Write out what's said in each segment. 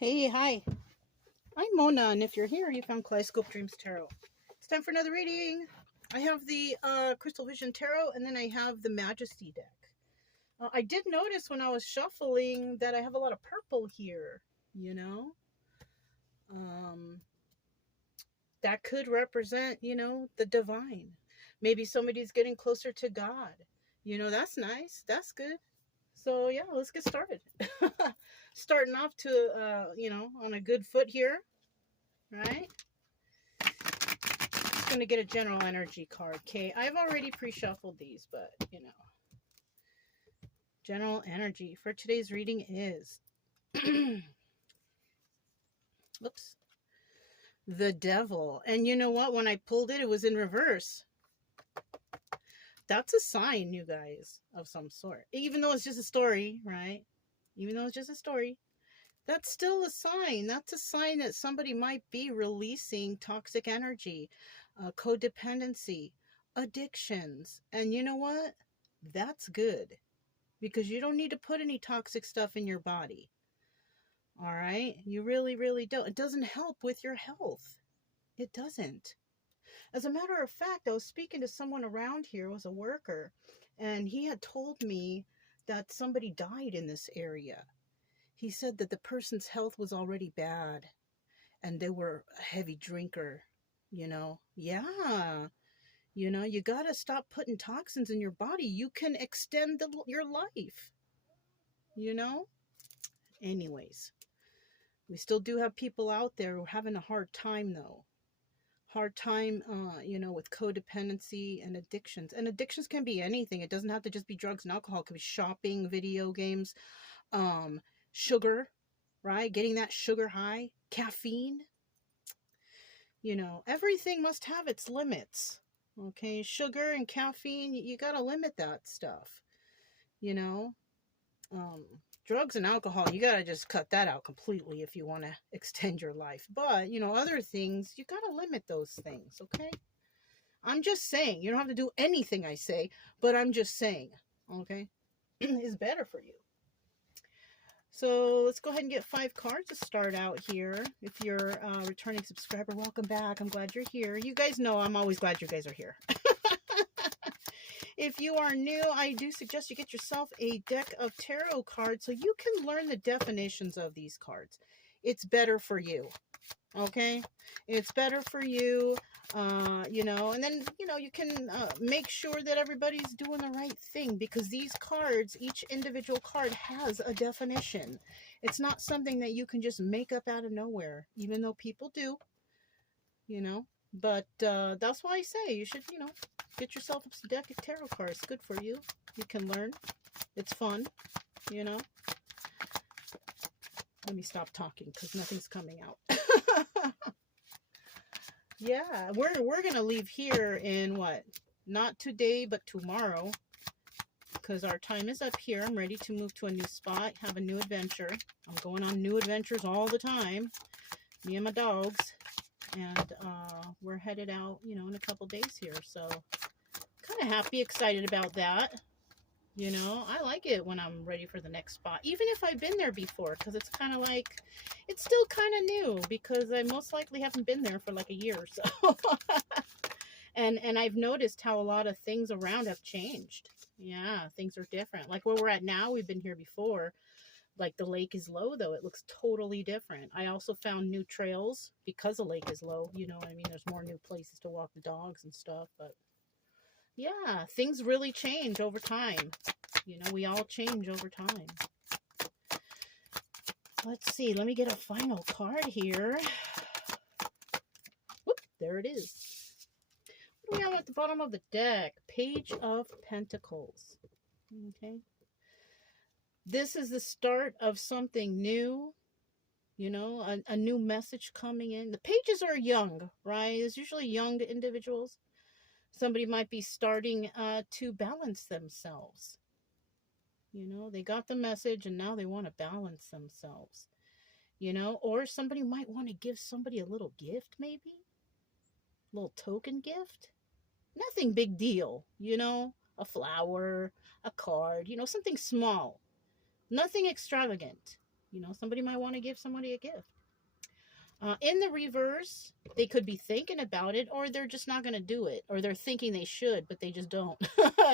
Hey, hi. I'm Mona, and if you're here, you found Kaleidoscope Dreams Tarot. It's time for another reading. I have the Crystal Vision Tarot, and then I have the Majesty deck. I did notice when I was shuffling that I have a lot of purple here, you know? Um, that could represent, the divine. Maybe somebody's getting closer to God. That's nice. That's good. So, yeah, let's get started. Starting off on a good foot here, right? Just going to get a general energy card. Okay, I've already pre-shuffled these, but general energy for today's reading is oops, the devil. And you know what? When I pulled it, it was in reverse. That's a sign, you guys, of some sort. Even though it's just a story, right? Even though it's just a story, that's still a sign. That's a sign that somebody might be releasing toxic energy, codependency, addictions. And you know what? That's good, because you don't need to put any toxic stuff in your body. All right? You really, really don't. It doesn't help with your health. It doesn't. As a matter of fact, I was speaking to someone around here, it was a worker, and he had told me that somebody died in this area. He said that the person's health was already bad and they were a heavy drinker, Yeah. You got to stop putting toxins in your body. You can extend your life, you know? Anyways, we still do have people out there who are having a hard time, though. Hard time, with codependency and addictions. And addictions can be anything. It doesn't have to just be drugs and alcohol. It could be shopping, video games, sugar, right? Getting that sugar high, caffeine. Everything must have its limits. Okay, sugar and caffeine, you got to limit that stuff. You know, um, drugs and alcohol, you got to just cut that out completely if you want to extend your life. But, other things, you got to limit those things, okay? I'm just saying, you don't have to do anything I say, but I'm just saying, okay? Is better for you. So let's go ahead and get 5 cards to start out here. If you're a returning subscriber, welcome back. I'm glad you're here. You guys know I'm always glad you guys are here. If you are new, I do suggest you get yourself a deck of tarot cards so you can learn the definitions of these cards. It's better for you. Okay? It's better for you. And then, you can make sure that everybody's doing the right thing, because these cards, each individual card has a definition. It's not something that you can just make up out of nowhere, even though people do, but that's why I say you should, get yourself a deck of tarot cards. Good for you. You can learn. It's fun, Let me stop talking because nothing's coming out. Yeah, we're gonna leave here in what? Not today, but tomorrow, because our time is up here. I'm ready to move to a new spot, have a new adventure. I'm going on new adventures all the time, me and my dogs, and we're headed out, in a couple days here. So, kind of happy, excited about that. I like it when I'm ready for the next spot, even if I've been there before, because it's kind of like, it's still kind of new, because I most likely haven't been there for like a year or so. and I've noticed how a lot of things around have changed. Yeah, things are different. Like where we're at now, we've been here before. Like the lake is low, though. It looks totally different. I also found new trails because the lake is low. You know what I mean? There's more new places to walk the dogs and stuff, but yeah, things really change over time. We all change over time. Let's see. Let me get a final card here. Whoop, there it is. What do we have at the bottom of the deck? Page of Pentacles. Okay. This is the start of something new. A new message coming in. The pages are young, right? It's usually young individuals. Somebody might be starting to balance themselves. They got the message and now they want to balance themselves. Or somebody might want to give somebody a little gift, maybe. A little token gift. Nothing big deal, a flower, a card, something small. Nothing extravagant. You know, somebody might want to give somebody a gift. In the reverse, they could be thinking about it, or they're just not going to do it, or they're thinking they should, but they just don't.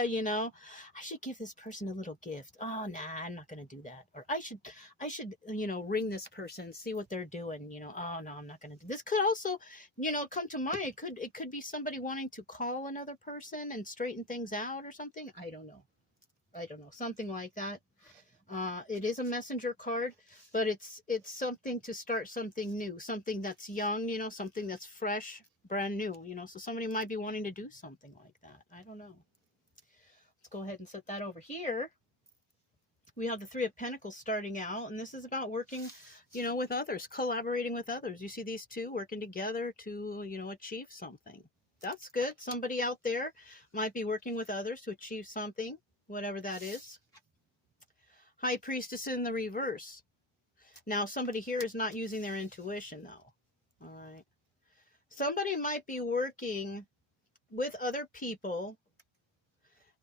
You know, I should give this person a little gift. Oh, nah, I'm not going to do that. Or I should, you know, ring this person, see what they're doing. You know, oh no, I'm not going to do this. Could also, you know, come to mind. It could be somebody wanting to call another person and straighten things out or something. I don't know. Something like that. It is a messenger card, but it's something to start something new, something that's young, you know, something that's fresh, brand new, you know. So somebody might be wanting to do something like that. I don't know. Let's go ahead and set that over here. We have the Three of Pentacles starting out, and this is about working, you know, with others, collaborating with others. You see these two working together to, you know, achieve something. That's good. Somebody out there might be working with others to achieve something, whatever that is. High Priestess in the reverse. Now, somebody here is not using their intuition, though. All right. Somebody might be working with other people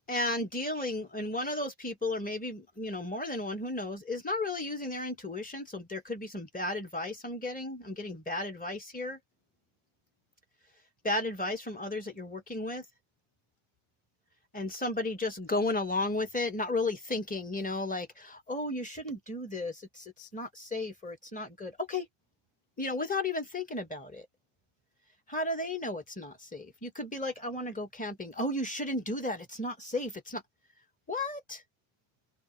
and dealing, and one of those people, or maybe, you know, more than one, who knows, is not really using their intuition. So there could be some bad advice I'm getting. I'm getting bad advice here. Bad advice from others that you're working with. And somebody just going along with it, not really thinking, you know, like, oh, you shouldn't do this. It's not safe, or it's not good. Okay. You know, without even thinking about it. How do they know it's not safe? You could be like, I want to go camping. Oh, you shouldn't do that. It's not safe. It's not. What?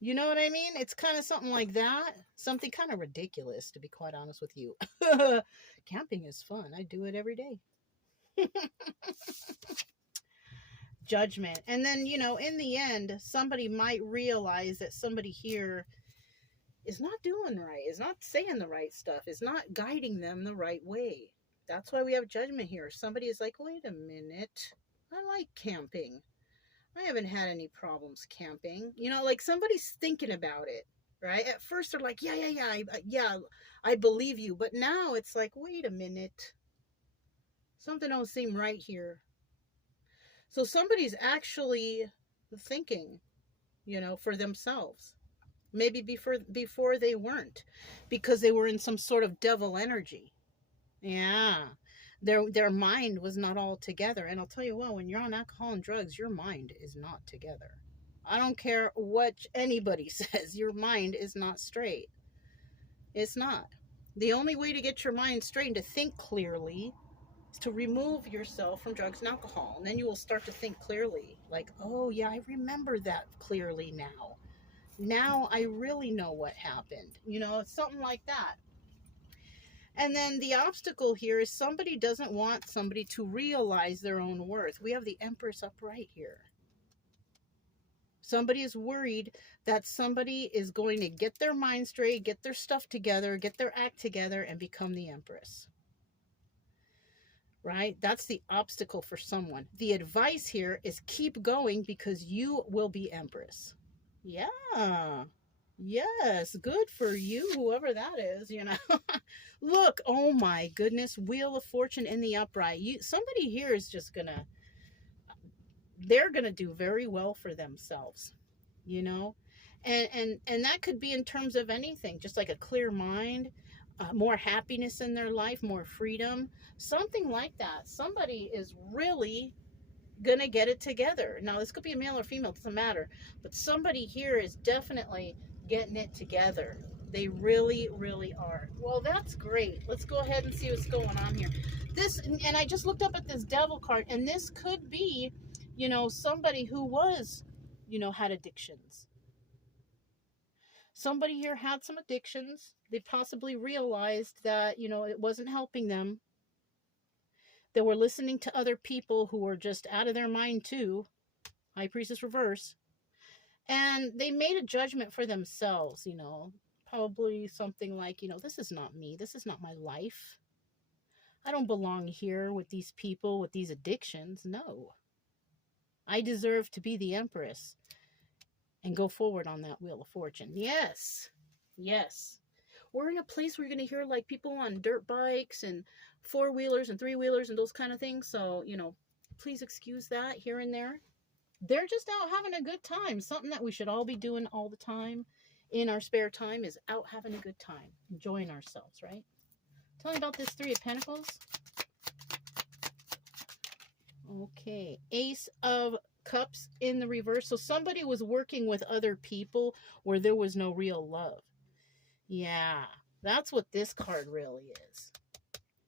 You know what I mean? It's kind of something like that. Something kind of ridiculous, to be quite honest with you. Camping is fun. I do it every day. Judgment. And then, you know, in the end, somebody might realize that somebody here is not doing right, is not saying the right stuff, is not guiding them the right way. That's why we have judgment here. Somebody is like, wait a minute, I like camping. I haven't had any problems camping. You know, like somebody's thinking about it, right? At first they're like, yeah, I believe you. But now it's like, wait a minute, something don't seem right here. So somebody's actually thinking, you know, for themselves. Maybe before they weren't, because they were in some sort of devil energy. Yeah. Their mind was not all together. And I'll tell you what, when you're on alcohol and drugs, your mind is not together. I don't care what anybody says, your mind is not straight. It's not. The only way to get your mind straight and to think clearly is to remove yourself from drugs and alcohol. And then you will start to think clearly. Like, oh yeah, I remember that clearly now. Now I really know what happened. You know, it's something like that. And then the obstacle here is somebody doesn't want somebody to realize their own worth. We have the Empress upright here. Somebody is worried that somebody is going to get their mind straight, get their stuff together, get their act together, and become the Empress. Right? That's the obstacle for someone. The advice here is keep going because you will be Empress. Yeah. Yes, good for you, whoever that is, you know. Look, oh my goodness, Wheel of Fortune in the upright. Somebody here is just gonna, they're gonna do very well for themselves, you know. And that could be in terms of anything, just like a clear mind, more happiness in their life, more freedom, something like that. Somebody is really gonna get it together. Now, this could be a male or female, doesn't matter, but somebody here is definitely getting it together. They really, really are. Well, that's great. Let's go ahead and see what's going on here. This, and I just looked up at this Devil card, and this could be, you know, somebody who was, you know, had addictions. Somebody here had some addictions. They possibly realized that, you know, it wasn't helping them. They were listening to other people who were just out of their mind too. High Priestess reverse. And they made a judgment for themselves, you know. Probably something like, you know, this is not me. This is not my life. I don't belong here with these people, with these addictions. No. I deserve to be the Empress and go forward on that Wheel of Fortune. Yes. Yes. We're in a place where you're going to hear like people on dirt bikes and four-wheelers and three-wheelers and those kind of things. So, you know, please excuse that here and there. They're just out having a good time. Something that we should all be doing all the time in our spare time is out having a good time, enjoying ourselves, right? Tell me about this Three of Pentacles. Okay, Ace of Cups in the reverse. So somebody was working with other people where there was no real love. Yeah, that's what this card really is.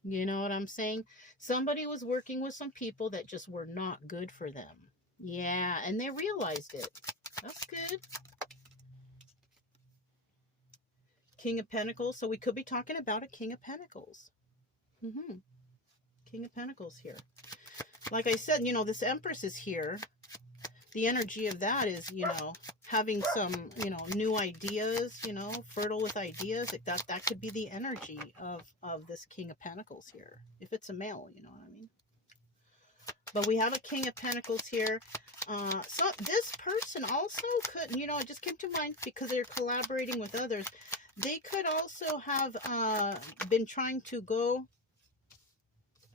You know what I'm saying? Somebody was working with some people that just were not good for them. Yeah, and they realized it. That's good. King of Pentacles. So we could be talking about a King of Pentacles. King of Pentacles here. Like I said, you know, this Empress is here. The energy of that is, you know, having some, you know, new ideas, you know, fertile with ideas. That could be the energy of this King of Pentacles here. If it's a male, you know what I mean? But we have a King of Pentacles here. So this person also could, you know, it just came to mind because they're collaborating with others. They could also have been trying to go.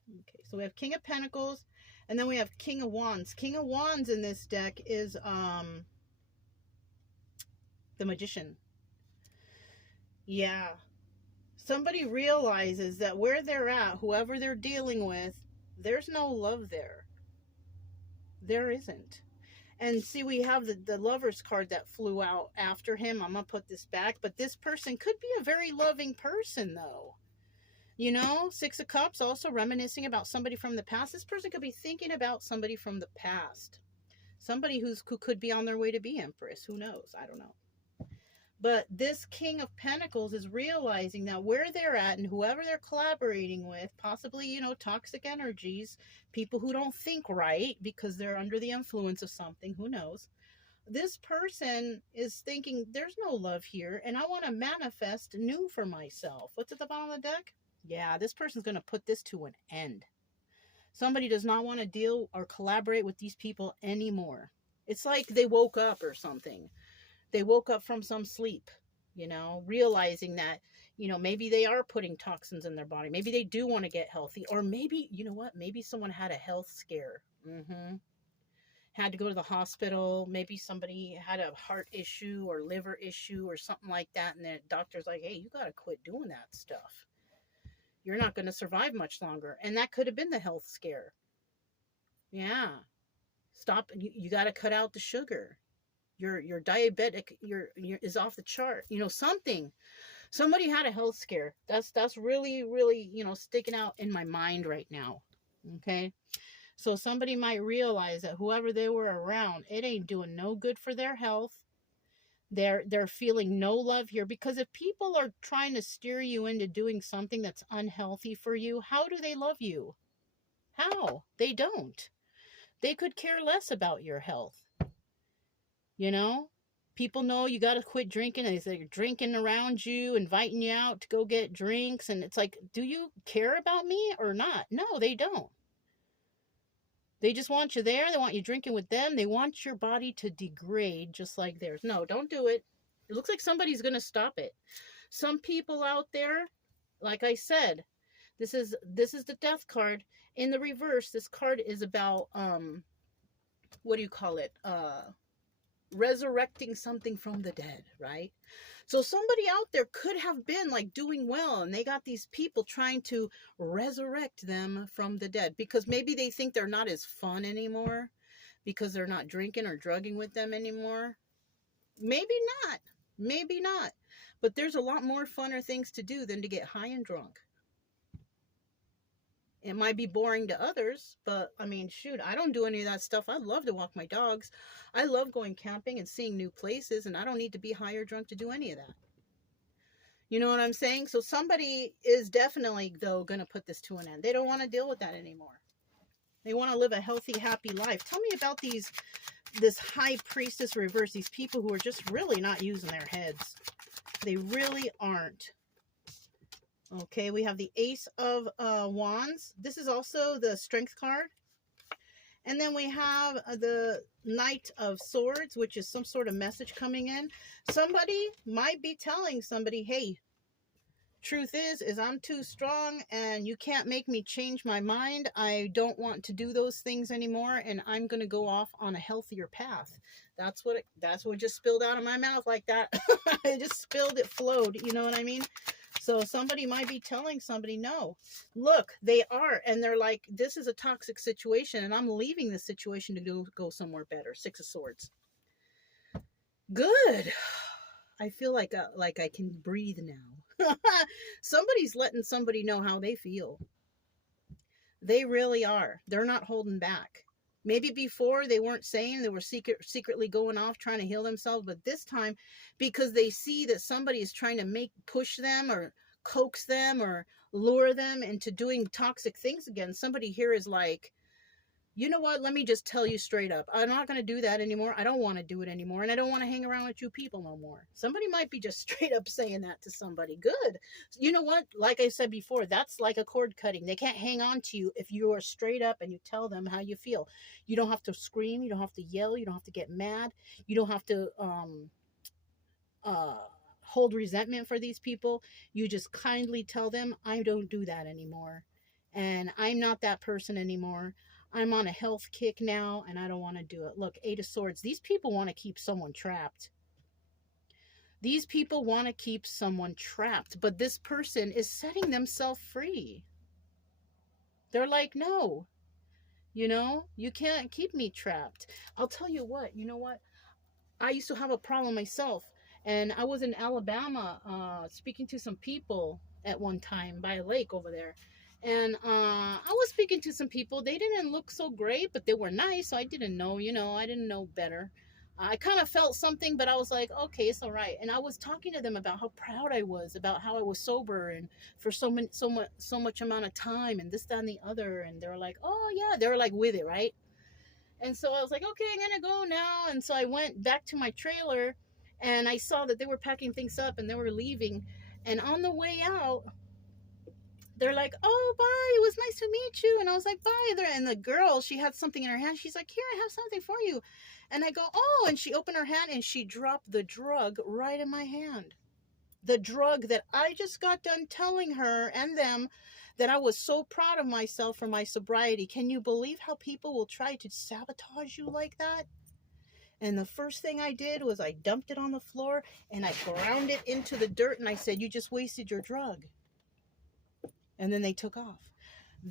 Okay, so we have King of Pentacles, and then we have King of Wands. King of Wands in this deck is the Magician. Yeah. Somebody realizes that where they're at, whoever they're dealing with, there's no love there. There isn't. And see, we have the Lover's card that flew out after him. I'm going to put this back. But this person could be a very loving person, though. You know, Six of Cups, also reminiscing about somebody from the past. This person could be thinking about somebody from the past. Somebody who could be on their way to be Empress. Who knows? I don't know. But this King of Pentacles is realizing that where they're at and whoever they're collaborating with, possibly, you know, toxic energies, people who don't think right because they're under the influence of something, who knows. This person is thinking, there's no love here, and I want to manifest new for myself. What's at the bottom of the deck? Yeah, this person's going to put this to an end. Somebody does not want to deal or collaborate with these people anymore. It's like they woke up or something. They woke up from some sleep, you know, realizing that, you know, maybe they are putting toxins in their body. Maybe they do want to get healthy. Or maybe, you know what, maybe someone had a health scare. Had to go to the hospital. Maybe somebody had a heart issue or liver issue or something like that. And the doctor's like, hey, you got to quit doing that stuff. You're not going to survive much longer. And that could have been the health scare. Yeah. Stop. You got to cut out the sugar. Your diabetic is off the chart. You know, something. Somebody had a health scare. That's really, really, you know, sticking out in my mind right now. Okay. So somebody might realize that whoever they were around, it ain't doing no good for their health. They're feeling no love here, because if people are trying to steer you into doing something that's unhealthy for you, how do they love you? How? They don't. They could care less about your health. You know, people know you got to quit drinking, and they're drinking around you, inviting you out to go get drinks. And it's like, do you care about me or not? No, they don't. They just want you there. They want you drinking with them. They want your body to degrade just like theirs. No, don't do it. It looks like somebody's going to stop it. Some people out there, like I said, this is the Death card. In the reverse, this card is about, what do you call it? Resurrecting something from the dead, right? So somebody out there could have been like doing well, and they got these people trying to resurrect them from the dead, because maybe they think they're not as fun anymore because they're not drinking or drugging with them anymore. Maybe not, but there's a lot more funner things to do than to get high and drunk. It might be boring to others, but I mean, shoot, I don't do any of that stuff. I love to walk my dogs. I love going camping and seeing new places, and I don't need to be high or drunk to do any of that. You know what I'm saying? So somebody is definitely, though, going to put this to an end. They don't want to deal with that anymore. They want to live a healthy, happy life. Tell me about this High Priestess reverse, these people who are just really not using their heads. They really aren't. Okay, we have the Ace of Wands. This is also the Strength card. And then we have the Knight of Swords, which is some sort of message coming in. Somebody might be telling somebody, hey, Truth is I'm too strong and you can't make me change my mind. I don't want to do those things anymore, and I'm going to go off on a healthier path. That's what just spilled out of my mouth like that. It just spilled, it flowed, you know what I mean? So somebody might be telling somebody, no, look, they are, and they're like, this is a toxic situation and I'm leaving this situation to go somewhere better. Six of Swords. Good. I feel like I can breathe now. Somebody's letting somebody know how they feel. They really are. They're not holding back. Maybe before they weren't saying, they were secretly going off trying to heal themselves, but this time, because they see that somebody is trying to push them or coax them or lure them into doing toxic things again, somebody here is like, you know what, let me just tell you straight up, I'm not going to do that anymore. I don't want to do it anymore, and I don't want to hang around with you people no more. Somebody might be just straight up saying that to somebody. Good. You know what, like I said before, that's like a cord cutting. They can't hang on to you if you are straight up and you tell them how you feel. You don't have to scream, you don't have to yell, you don't have to get mad, you don't have to hold resentment for these people. You just kindly tell them, I don't do that anymore, and I'm not that person anymore. I'm on a health kick now, and I don't want to do it. Look, Eight of Swords. These people want to keep someone trapped. These people want to keep someone trapped, but this person is setting themselves free. They're like, no, you can't keep me trapped. I'll tell you what, you know what? I used to have a problem myself, and I was in Alabama speaking to some people at one time by a lake over there. And I was speaking to some people. They didn't look so great, but they were nice. So I didn't know, I didn't know better. I kind of felt something, but I was like, okay, it's all right. And I was talking to them about how proud I was, about how I was sober and for so much amount of time and this, that, and the other. And they were like, oh yeah, they were like with it, right? And so I was like, okay, I'm gonna go now. And so I went back to my trailer, and I saw that they were packing things up and they were leaving. And on the way out, they're like, oh, bye, it was nice to meet you. And I was like, bye there. And the girl, she had something in her hand. She's like, here, I have something for you. And I go, oh, and she opened her hand and she dropped the drug right in my hand. The drug that I just got done telling her and them that I was so proud of myself for my sobriety. Can you believe how people will try to sabotage you like that? And the first thing I did was I dumped it on the floor and I ground it into the dirt, and I said, you just wasted your drug. And then they took off.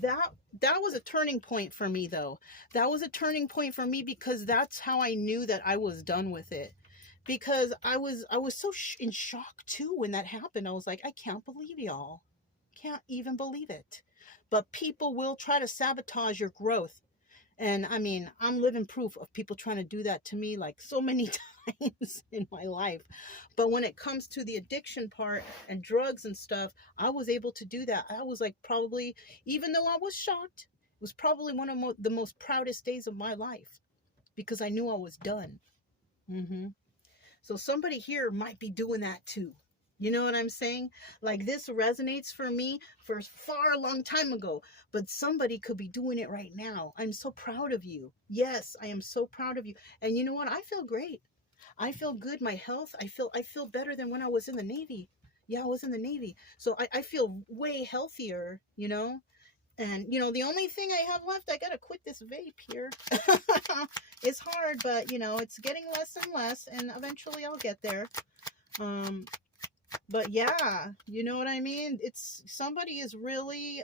That was a turning point for me, though. That was a turning point for me because that's how I knew that I was done with it. Because I was so in shock too when that happened. I was like, I can't believe y'all. Can't even believe it. But people will try to sabotage your growth. And I mean, I'm living proof of people trying to do that to me like so many times in my life. But when it comes to the addiction part and drugs and stuff, I was able to do that. I was like, probably, even though I was shocked, it was probably one of the most proudest days of my life because I knew I was done. So somebody here might be doing that too. You know what I'm saying? Like, this resonates for me for far a long time ago, but somebody could be doing it right now. I'm so proud of you. Yes, I am so proud of you. And you know what? I feel great. I feel good. My health, I feel better than when I was in the Navy. Yeah, I was in the Navy. So I feel way healthier, And, the only thing I have left, I got to quit this vape here. It's hard, but, it's getting less and less, and eventually I'll get there. But yeah, you know what I mean? It's somebody is really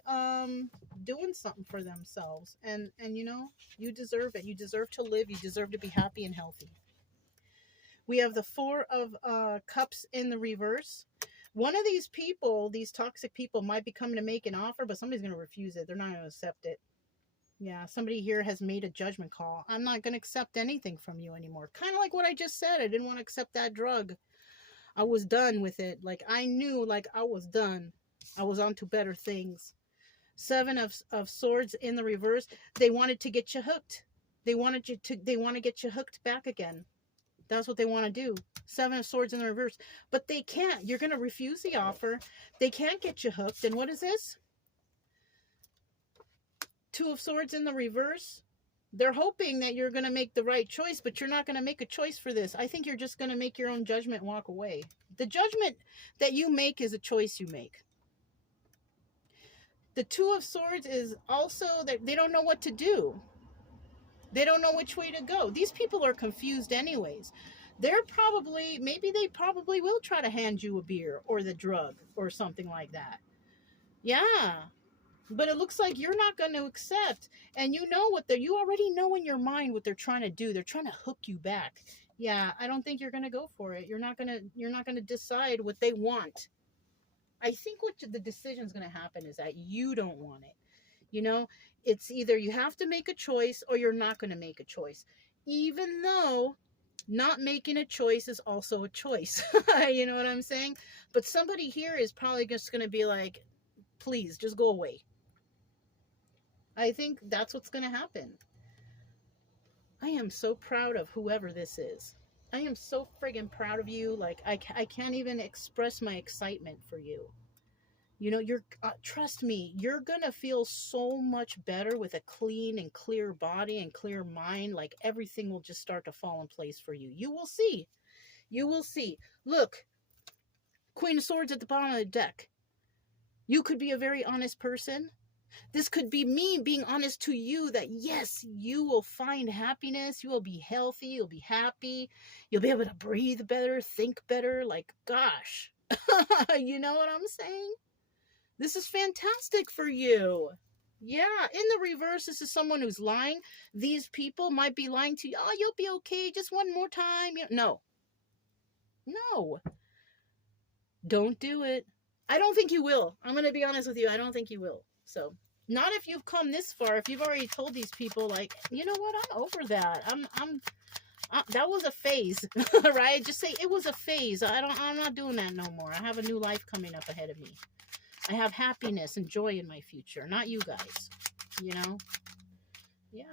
doing something for themselves, and you deserve it. You deserve to live. You deserve to be happy and healthy. We have the Four of Cups in the reverse. One of these people, these toxic people, might be coming to make an offer, but somebody's going to refuse it. They're not going to accept it. Yeah, somebody here has made a judgment call. I'm not going to accept anything from you anymore. Kind of like what I just said. I didn't want to accept that drug. I was done with it. Like, I knew, like, I was done. I was on to better things. Seven of Swords in the reverse. They wanted to get you hooked. They want to get you hooked back again. That's what they want to do. Seven of Swords in the reverse. But they can't. You're going to refuse the offer. They can't get you hooked. And what is this? Two of Swords in the reverse. They're hoping that you're going to make the right choice, but you're not going to make a choice for this. I think you're just going to make your own judgment and walk away. The judgment that you make is a choice you make. The Two of Swords is also that they don't know what to do. They don't know which way to go. These people are confused anyways. They're probably, maybe they probably will try to hand you a beer or the drug or something like that. Yeah. But it looks like you're not going to accept. And you know what you already know in your mind what they're trying to do. They're trying to hook you back. Yeah, I don't think you're going to go for it. You're not going to decide what they want. I think what the decision is going to happen is that you don't want it. You know, it's either you have to make a choice or you're not going to make a choice. Even though not making a choice is also a choice. You know what I'm saying? But somebody here is probably just going to be like, please, just go away. I think that's what's going to happen. I am so proud of whoever this is. I am so friggin' proud of you. Like, I can't even express my excitement for you. You know, trust me, you're gonna feel so much better with a clean and clear body and clear mind. Like, everything will just start to fall in place for you. You will see. You will see. Look, Queen of Swords at the bottom of the deck. You could be a very honest person. This could be me being honest to you that yes, you will find happiness. You will be healthy. You'll be happy. You'll be able to breathe better, think better. Like, gosh, you know what I'm saying? This is fantastic for you. Yeah, in the reverse, this is someone who's lying. These people might be lying to you. Oh, you'll be okay. Just one more time. No. No. Don't do it. I don't think you will. I'm going to be honest with you. I don't think you will. So, not if you've come this far. If you've already told these people, like, you know what? I'm over that. That was a phase, right? Just say it was a phase. I'm not doing that no more. I have a new life coming up ahead of me. I have happiness and joy in my future, not you guys, you know? Yeah.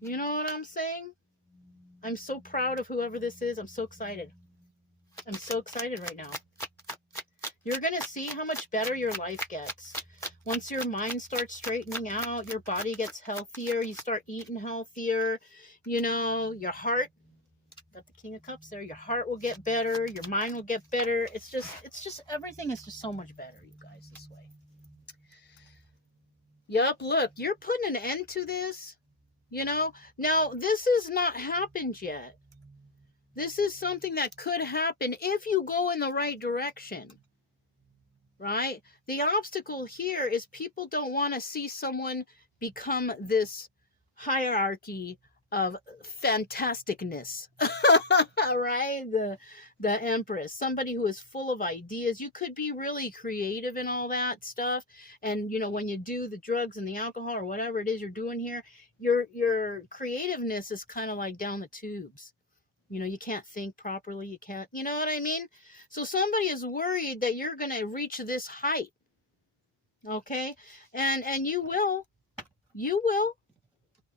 You know what I'm saying? I'm so proud of whoever this is. I'm so excited. I'm so excited right now. You're going to see how much better your life gets. Once your mind starts straightening out, your body gets healthier, you start eating healthier, you know, your heart, got the King of Cups there, your heart will get better, your mind will get better. It's just everything is just so much better, you guys, this way. Yup, look, you're putting an end to this, you know. Now, this has not happened yet. This is something that could happen if you go in the right direction, right? The obstacle here is people don't want to see someone become this hierarchy of fantasticness, right? The Empress, somebody who is full of ideas. You could be really creative and all that stuff, and you know, when you do the drugs and the alcohol or whatever it is you're doing here, your creativeness is kind of like down the tubes. You know, you can't think properly, you can't, you know what I mean? So somebody is worried that you're going to reach this height, okay? And you will,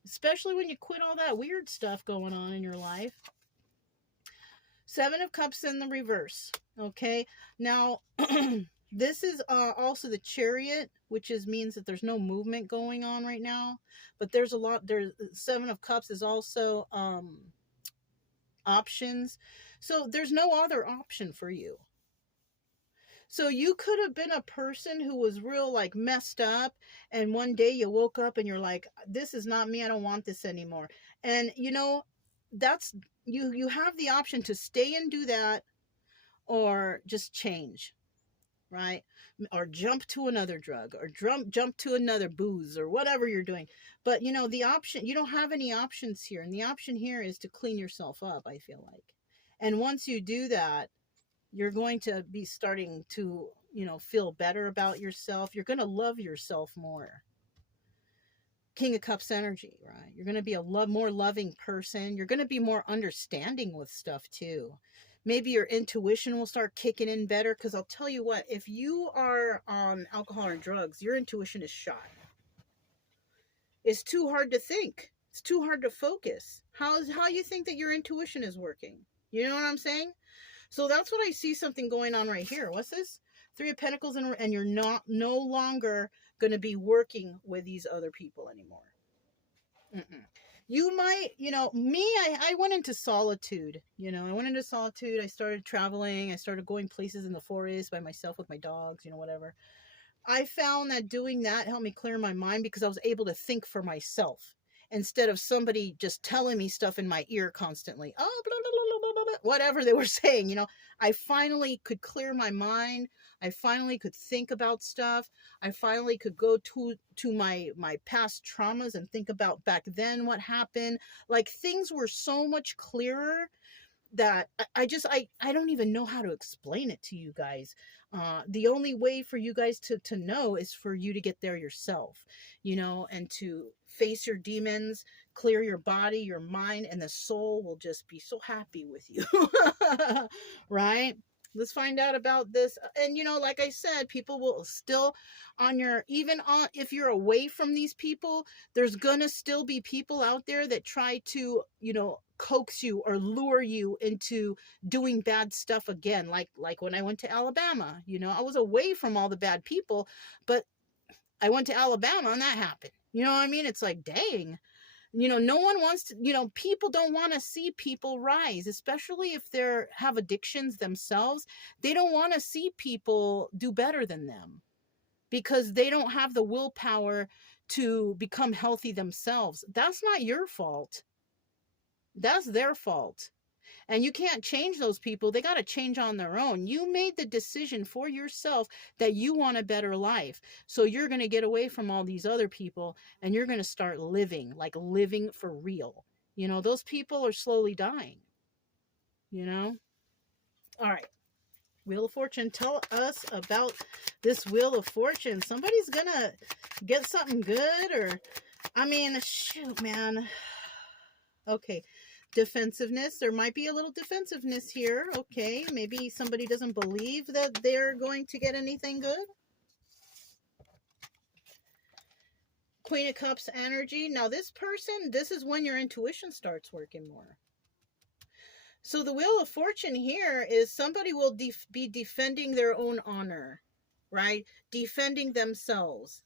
especially when you quit all that weird stuff going on in your life. Seven of Cups in the reverse, okay? Now, this is also the Chariot, which means that there's no movement going on right now. But there's Seven of Cups is also options. So there's no other option for you. So you could have been a person who was real like messed up, and one day you woke up and you're like, this is not me, I don't want this anymore. And you know, that's you have the option to stay and do that, or just change, right? Or jump to another drug, or jump to another booze, or whatever you're doing. But you know, the option, you don't have any options here, and the option here is to clean yourself up, I feel like. And once you do that, you're going to be starting to, you know, feel better about yourself. You're going to love yourself more. King of Cups energy, right? You're going to be a more loving person. You're going to be more understanding with stuff too. Maybe your intuition will start kicking in better, because I'll tell you what, if you are on alcohol or drugs, your intuition is shot. It's too hard to think. It's too hard to focus. How you think that your intuition is working? You know what I'm saying? So that's what I see something going on right here. What's this? Three of Pentacles, and you're no longer going to be working with these other people anymore. You might, you know, me, I went into solitude. You know, I went into solitude. I started traveling. I started going places in the forest by myself with my dogs, you know, whatever. I found that doing that helped me clear my mind because I was able to think for myself instead of somebody just telling me stuff in my ear constantly. Oh, blah, blah, blah, blah, blah, blah, whatever they were saying, you know. I finally could clear my mind. I finally could think about stuff. I finally could go to my past traumas and think about back then what happened. Like things were so much clearer that I don't even know how to explain it to you guys. The only way for you guys to know is for you to get there yourself, you know, and to face your demons, clear your body, your mind, and the soul will just be so happy with you. Right? Let's find out about this. And you know, like I said, people will still on your, even on, if you're away from these people, there's gonna still be people out there that try to, you know, coax you or lure you into doing bad stuff again. Like when I went to Alabama, you know, I was away from all the bad people, but I went to Alabama and that happened. You know what I mean? It's like, dang. You know, no one wants to, you know, people don't want to see people rise, especially if they're have addictions themselves. They don't want to see people do better than them because they don't have the willpower to become healthy themselves. That's not your fault. That's their fault. And you can't change those people. They got to change on their own. You made the decision for yourself that you want a better life. So you're going to get away from all these other people and you're going to start living, like living for real. You know, those people are slowly dying, you know? All right. Wheel of Fortune, tell us about this Wheel of Fortune. Somebody's going to get something good, or, I mean, shoot, man. Okay. Defensiveness. There might be a little defensiveness here. Okay, maybe somebody doesn't believe that they're going to get anything good. Queen of Cups energy. Now this person, this is when your intuition starts working more. So the Wheel of Fortune here is somebody will be defending their own honor, right? Defending themselves,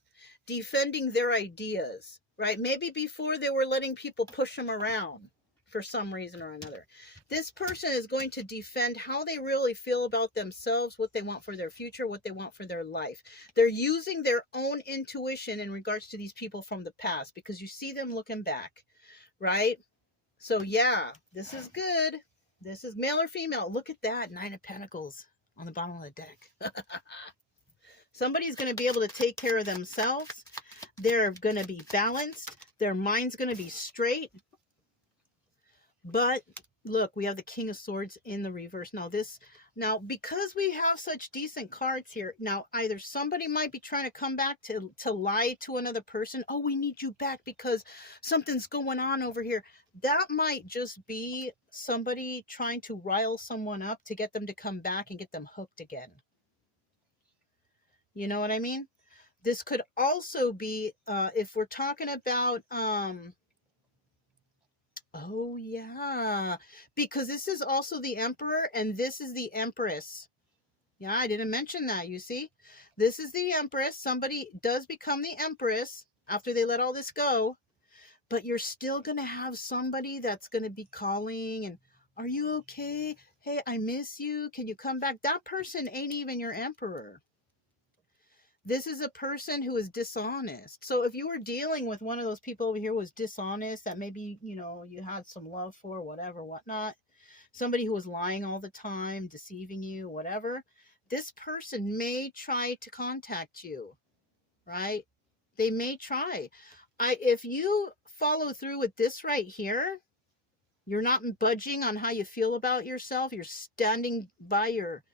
defending their ideas, right? Maybe before they were letting people push them around for some reason or another. This person is going to defend how they really feel about themselves, what they want for their future, what they want for their life. They're using their own intuition in regards to these people from the past because you see them looking back, right? So yeah, this is good. This is male or female. Look at that, 9 of Pentacles on the bottom of the deck. Somebody's going to be able to take care of themselves. They're going to be balanced. Their mind's going to be straight. But look, we have the King of Swords in the reverse. Now, because we have such decent cards here, now either somebody might be trying to come back to lie to another person. Oh, we need you back because something's going on over here. That might just be somebody trying to rile someone up to get them to come back and get them hooked again. You know what I mean? This could also be, if we're talking about, oh, yeah. Because this is also the Emperor and this is the Empress. Yeah, I didn't mention that, you see. This is the Empress. Somebody does become the Empress after they let all this go. But you're still going to have somebody that's going to be calling and, are you okay? Hey, I miss you. Can you come back? That person ain't even your Emperor. This is a person who is dishonest. So if you were dealing with one of those people over here who was dishonest, that maybe, you know, you had some love for, whatever, whatnot, somebody who was lying all the time, deceiving you, whatever, this person may try to contact you, right? They may try. If you follow through with this right here, you're not budging on how you feel about yourself. You're standing by your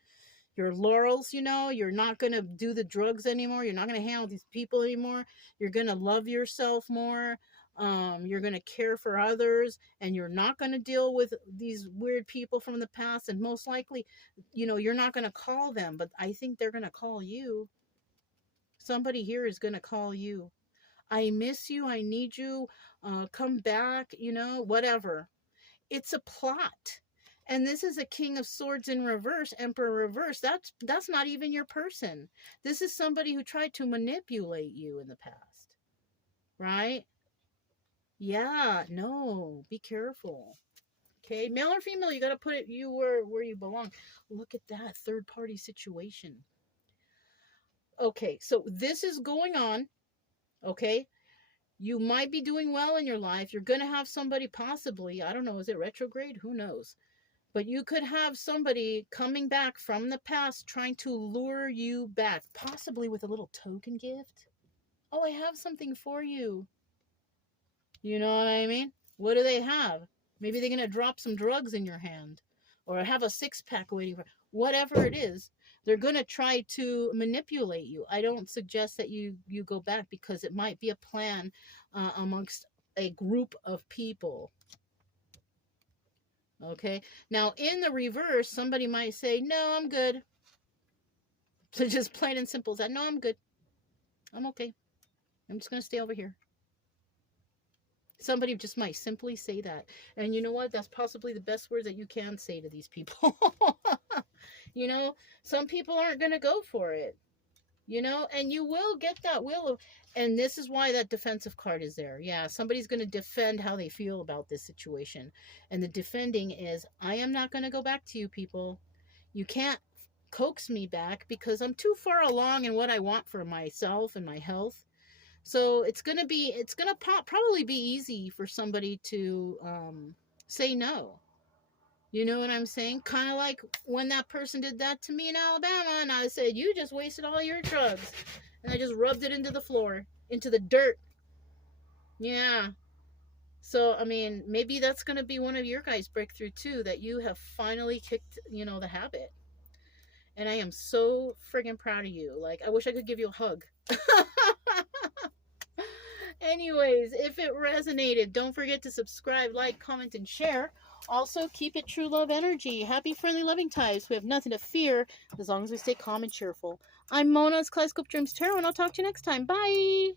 laurels, you know. You're not going to do the drugs anymore. You're not going to hang out with these people anymore. You're going to love yourself more. You're going to care for others, and you're not going to deal with these weird people from the past. And most likely, you know, you're not going to call them, but I think they're going to call you. Somebody here is going to call you. I miss you. I need you. Come back, you know, whatever. It's a plot. And this is a King of Swords in reverse, Emperor reverse. That's not even your person. This is somebody who tried to manipulate you in the past. Right? Yeah, no, be careful. Okay, male or female, you got to put it where you belong. Look at that third party situation. okay, so this is going on, okay? You might be doing well in your life. You're going to have somebody possibly, I don't know, is it retrograde? Who knows? But you could have somebody coming back from the past trying to lure you back, possibly with a little token gift. Oh, I have something for you. You know what I mean? What do they have? Maybe they're going to drop some drugs in your hand or have a six-pack waiting for whatever it is. They're going to try to manipulate you. I don't suggest that you go back because it might be a plan amongst a group of people. Okay. Now, in the reverse, somebody might say, no, I'm good. So just plain and simple that, no, I'm good. I'm okay. I'm just going to stay over here. Somebody just might simply say that. And you know what? That's possibly the best words that you can say to these people. You know, some people aren't going to go for it. You know, and you will get that will. And this is why that defensive card is there. Yeah, somebody's going to defend how they feel about this situation. And the defending is, I am not going to go back to you people. You can't coax me back because I'm too far along in what I want for myself and my health. So it's going to probably be easy for somebody to say no. You know what I'm saying? Kind of like when that person did that to me in Alabama, and I said, you just wasted all your drugs. And I just rubbed it into the floor, into the dirt. Yeah. So, I mean, maybe that's going to be one of your guys' breakthrough too, that you have finally kicked, you know, the habit. And I am so friggin' proud of you. Like, I wish I could give you a hug. Anyways, if it resonated, don't forget to subscribe, like, comment, and share. Also, keep it true love energy. Happy, friendly, loving types. We have nothing to fear as long as we stay calm and cheerful. I'm Mona's Kaleidoscope Dreams Tarot, and I'll talk to you next time. Bye!